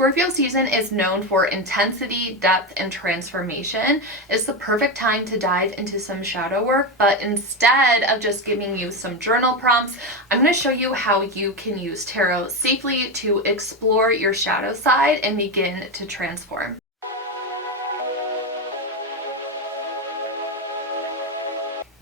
Scorpio season is known for intensity, depth, and transformation. It's the perfect time to dive into some shadow work, but instead of just giving you some journal prompts, I'm going to show you how you can use tarot safely to explore your shadow side and begin to transform.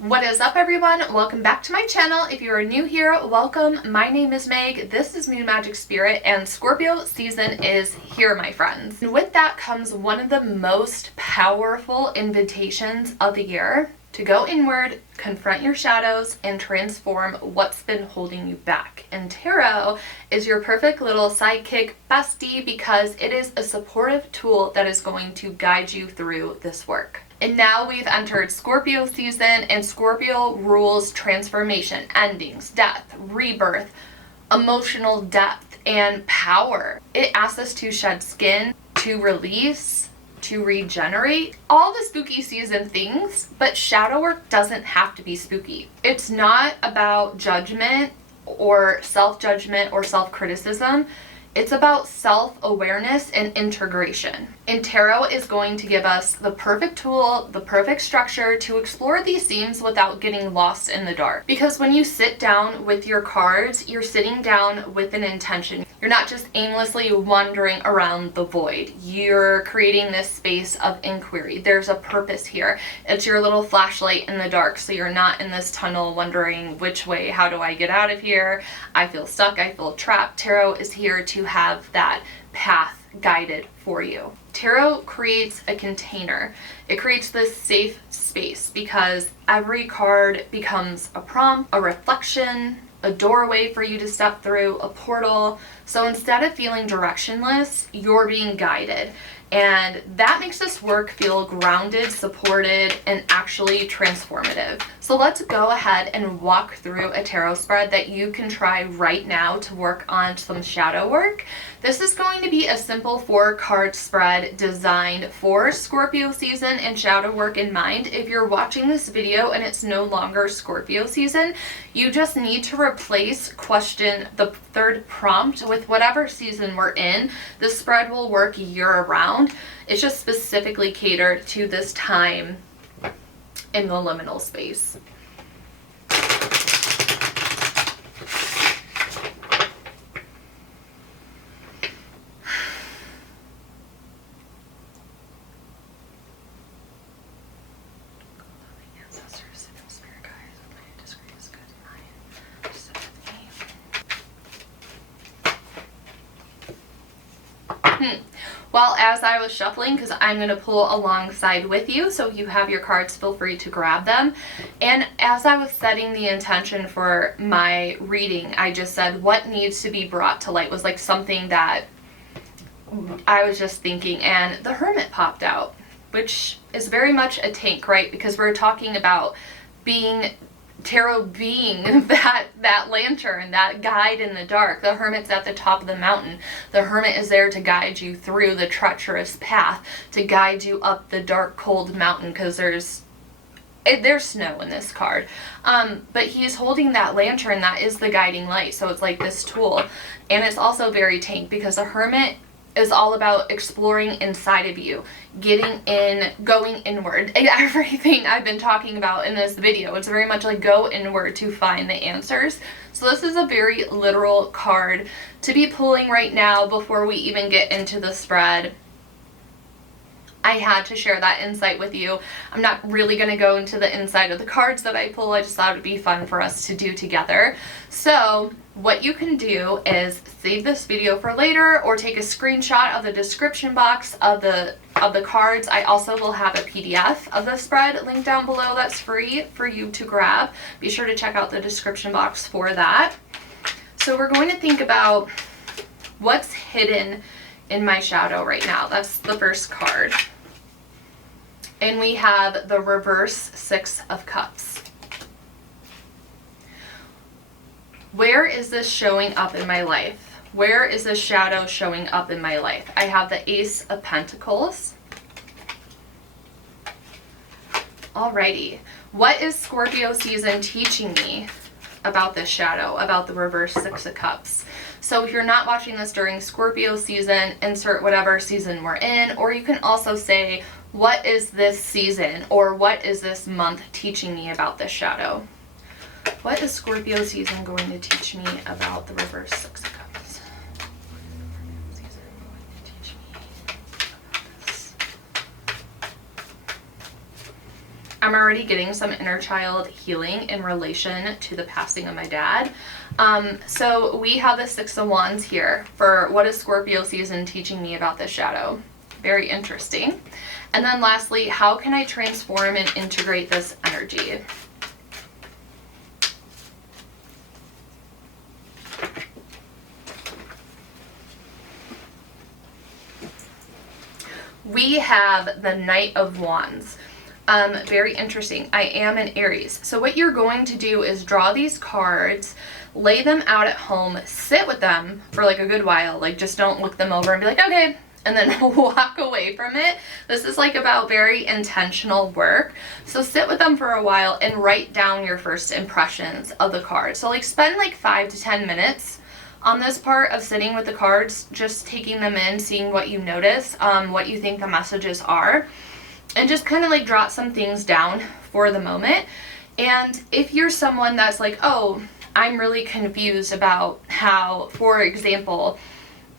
What is up, everyone? Welcome back to my channel. If you are new here, welcome. My name is Meg. This is Moon Magic Spirit, and Scorpio season is here, my friends. And with that comes one of the most powerful invitations of the year to go inward, confront your shadows, and transform what's been holding you back. And tarot is your perfect little sidekick bestie because it is a supportive tool that is going to guide you through this work. And now we've entered Scorpio season, and Scorpio rules transformation, endings, death, rebirth, emotional depth, and power. It asks us to shed skin, to release, to regenerate, all the spooky season things, but shadow work doesn't have to be spooky. It's not about judgment or self-judgment or self-criticism. It's about self-awareness and integration. And tarot is going to give us the perfect tool, the perfect structure to explore these themes without getting lost in the dark. Because when you sit down with your cards, you're sitting down with an intention. You're not just aimlessly wandering around the void. You're creating this space of inquiry. There's a purpose here. It's your little flashlight in the dark, so you're not in this tunnel wondering which way, how do I get out of here? I feel stuck, I feel trapped. Tarot is here to have that path guided for you. Tarot creates a container. It creates this safe space because every card becomes a prompt, a reflection, a doorway for you to step through, a portal. So instead of feeling directionless, you're being guided. And that makes this work feel grounded, supported, and actually transformative. So let's go ahead and walk through a tarot spread that you can try right now to work on some shadow work. This is going to be a simple 4-card spread designed for Scorpio season and shadow work in mind. If you're watching this video and it's no longer Scorpio season, you just need to replace the third prompt with whatever season we're in. The spread will work year-round. It's just specifically catered to this time in the liminal space. Well, as I was shuffling, because I'm going to pull alongside with you, so if you have your cards, feel free to grab them. And as I was setting the intention for my reading, I just said what needs to be brought to light was like something that I was just thinking, and the Hermit popped out, which is very much a tank, right? Because we're talking about tarot being that lantern, that guide in the dark. The Hermit's at the top of the mountain. The Hermit is there to guide you through the treacherous path, to guide you up the dark, cold mountain, because there's snow in this card. But he's holding that lantern that is the guiding light, so it's like this tool. And it's also very tank because the Hermit is all about exploring inside of you, getting in, going inward. Everything I've been talking about in this video, it's very much like go inward to find the answers. So this is a very literal card to be pulling right now before we even get into the spread. I had to share that insight with you. I'm not really going to go into the inside of the cards that I pull. I just thought it would be fun for us to do together. So what you can do is save this video for later or take a screenshot of the description box of the cards. I also will have a PDF of the spread linked down below that's free for you to grab. Be sure to check out the description box for that. So we're going to think about what's hidden in my shadow right now. That's the first card. And we have the reverse 6 of Cups. Where is this showing up in my life? Where is the shadow showing up in my life? I have the Ace of Pentacles. Alrighty. What is Scorpio season teaching me about this shadow, about the reverse 6 of Cups? So if you're not watching this during Scorpio season, insert whatever season we're in, or you can also say, what is this season or what is this month teaching me about this shadow? What is Scorpio season going to teach me about the reverse Six of Cups? I'm already getting some inner child healing in relation to the passing of my dad. So we have the Six of Wands here for what is Scorpio season teaching me about this shadow. Very interesting. And then lastly, how can I transform and integrate this energy? We have the Knight of Wands. Very interesting. I am an Aries. So what you're going to do is draw these cards, lay them out at home, sit with them for like a good while. Like just don't look them over and be like, okay, and then walk away from it. This is like about very intentional work. So sit with them for a while and write down your first impressions of the cards. So like spend like 5 to 10 minutes on this part of sitting with the cards, just taking them in, seeing what you notice, what you think the messages are, and just kind of like jot some things down for the moment. And if you're someone that's like, oh, I'm really confused about how, for example,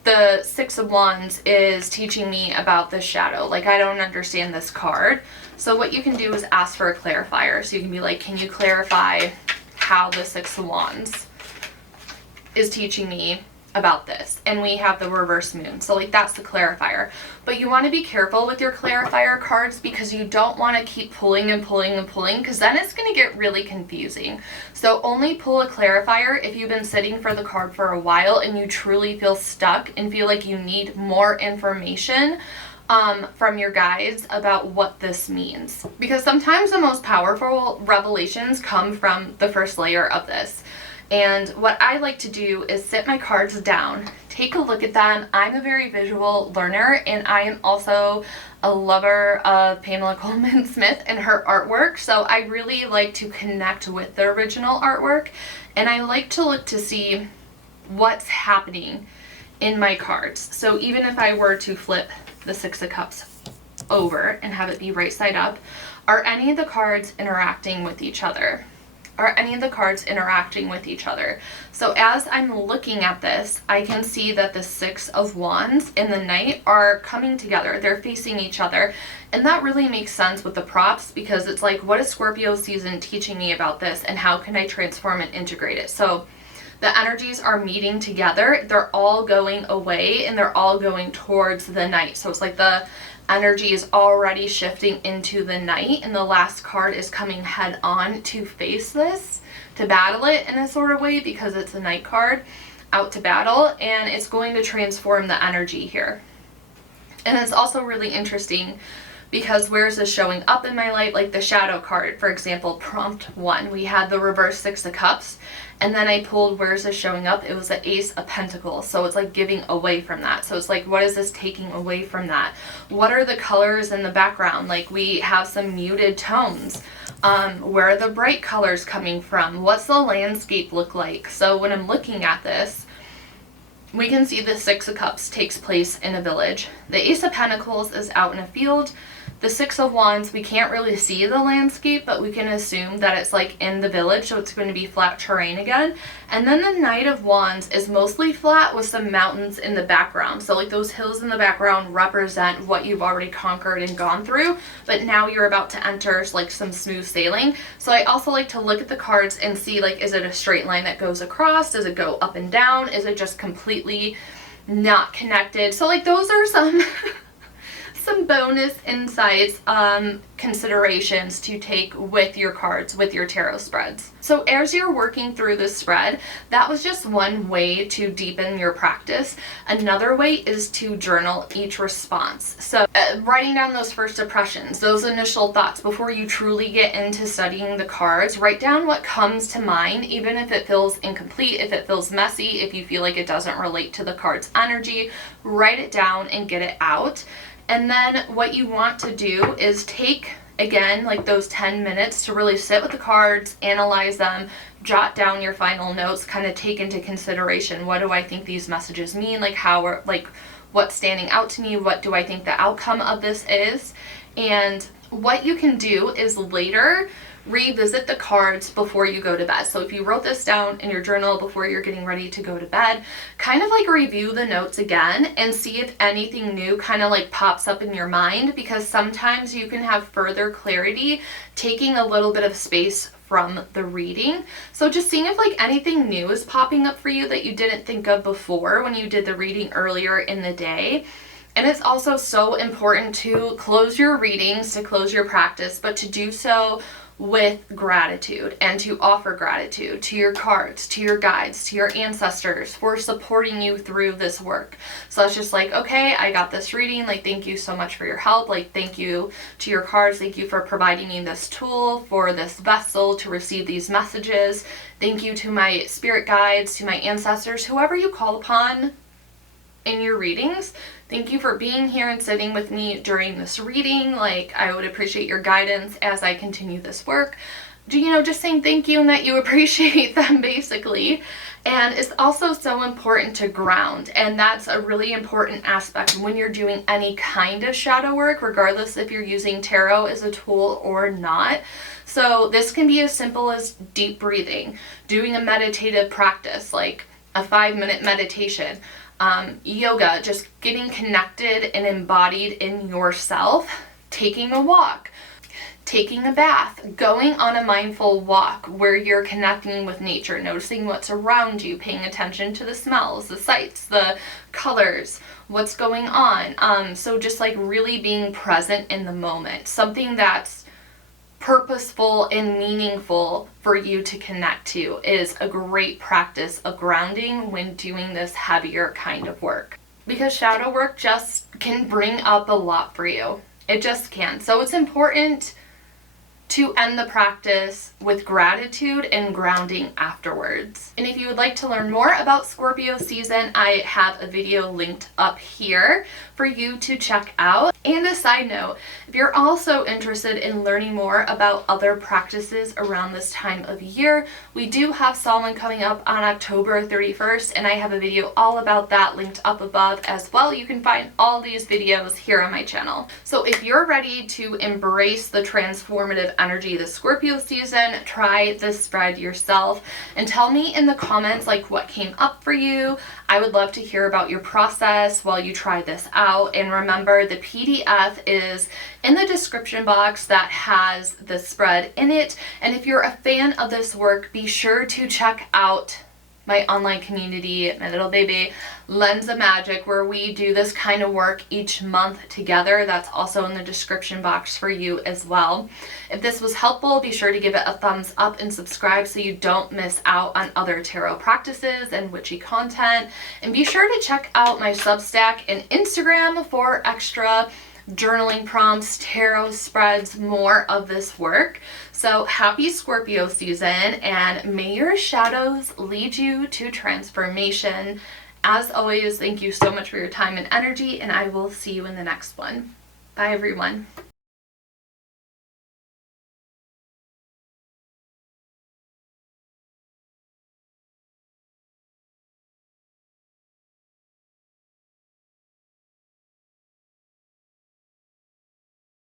the Six of Wands is teaching me about this shadow. Like, I don't understand this card. So what you can do is ask for a clarifier. So you can be like, can you clarify how the Six of Wands is teaching me about this? And we have the reverse moon. So like that's the clarifier. But you want to be careful with your clarifier cards because you don't want to keep pulling and pulling and pulling, because then it's going to get really confusing. So only pull a clarifier if you've been sitting for the card for a while and you truly feel stuck and feel like you need more information from your guides about what this means. Because sometimes the most powerful revelations come from the first layer of this. And what I like to do is sit my cards down, take a look at them. I'm a very visual learner, and I am also a lover of Pamela Coleman Smith and her artwork. So I really like to connect with the original artwork, and I like to look to see what's happening in my cards. So even if I were to flip the Six of Cups over and have it be right side up, are any of the cards interacting with each other? Are any of the cards interacting with each other? So as I'm looking at this, I can see that the Six of Wands and the Knight are coming together. They're facing each other. And that really makes sense with the props, because it's like, what is Scorpio season teaching me about this, and how can I transform and integrate it? So the energies are meeting together. They're all going away and they're all going towards the Knight. So it's like the energy is already shifting into the Knight, and the last card is coming head on to face this, to battle it in a sort of way, because it's a Knight card out to battle, and it's going to transform the energy here. And it's also really interesting because where is this showing up in my life? Like the shadow card, for example, prompt 1, we had the reverse Six of Cups, and then I pulled where is this showing up? It was the Ace of Pentacles. So it's like giving away from that. So it's like, what is this taking away from that? What are the colors in the background? Like we have some muted tones. Where are the bright colors coming from? What's the landscape look like? So when I'm looking at this, we can see the Six of Cups takes place in a village. The Ace of Pentacles is out in a field. The Six of Wands, we can't really see the landscape, but we can assume that it's like in the village, so it's going to be flat terrain again. And then the Knight of Wands is mostly flat with some mountains in the background. So like those hills in the background represent what you've already conquered and gone through, but now you're about to enter like some smooth sailing. So I also like to look at the cards and see, like, is it a straight line that goes across? Does it go up and down? Is it just completely not connected? So like those are some some bonus insights, considerations to take with your cards, with your tarot spreads. So as you're working through this spread, that was just one way to deepen your practice. Another way is to journal each response. So writing down those first impressions, those initial thoughts before you truly get into studying the cards. Write down what comes to mind, even if it feels incomplete, if it feels messy, if you feel like it doesn't relate to the card's energy. Write it down and get it out. And then what you want to do is take again, like those 10 minutes to really sit with the cards, analyze them, jot down your final notes, kind of take into consideration, what do I think these messages mean? Like what's standing out to me? What do I think the outcome of this is? And what you can do is later revisit the cards before you go to bed. So if you wrote this down in your journal before you're getting ready to go to bed, kind of like review the notes again and see if anything new kind of like pops up in your mind, because sometimes you can have further clarity taking a little bit of space from the reading. So just seeing if like anything new is popping up for you that you didn't think of before when you did the reading earlier in the day. And it's also so important to close your readings, to close your practice, but to do so with gratitude and to offer gratitude to your cards, to your guides, to your ancestors for supporting you through this work. So it's just like, okay, I got this reading, like thank you so much for your help, like thank you to your cards, thank you for providing me this tool, for this vessel to receive these messages, thank you to my spirit guides, to my ancestors, whoever you call upon in your readings. Thank you for being here and sitting with me during this reading. Like, I would appreciate your guidance as I continue this work. Just saying thank you and that you appreciate them, basically. And it's also so important to ground, and that's a really important aspect when you're doing any kind of shadow work, regardless if you're using tarot as a tool or not. So this can be as simple as deep breathing, doing a meditative practice, like a 5-minute meditation, yoga, just getting connected and embodied in yourself, taking a walk, taking a bath, going on a mindful walk where you're connecting with nature, noticing what's around you, paying attention to the smells, the sights, the colors, what's going on. So just like really being present in the moment, something that's purposeful and meaningful for you to connect to is a great practice of grounding when doing this heavier kind of work. Because shadow work just can bring up a lot for you. It just can. So it's important to end the practice with gratitude and grounding afterwards. And if you would like to learn more about Scorpio season, I have a video linked up here for you to check out. And a side note, if you're also interested in learning more about other practices around this time of year, we do have Samhain coming up on October 31st, and I have a video all about that linked up above as well. You can find all these videos here on my channel. So if you're ready to embrace the transformative energy this Scorpio season, try this spread yourself and tell me in the comments like what came up for you. I would love to hear about your process while you try this out. And remember, the PDF is in the description box that has the spread in it. And if you're a fan of this work, be sure to check out my online community, my little baby Lens of Magic, where we do this kind of work each month together. That's also in the description box for you as well. If this was helpful, be sure to give it a thumbs up and subscribe so you don't miss out on other tarot practices and witchy content. And be sure to check out my Substack and Instagram for extra journaling prompts, tarot spreads, more of this work. So happy Scorpio season, and may your shadows lead you to transformation. As always, thank you so much for your time and energy, and I will see you in the next one. Bye, everyone.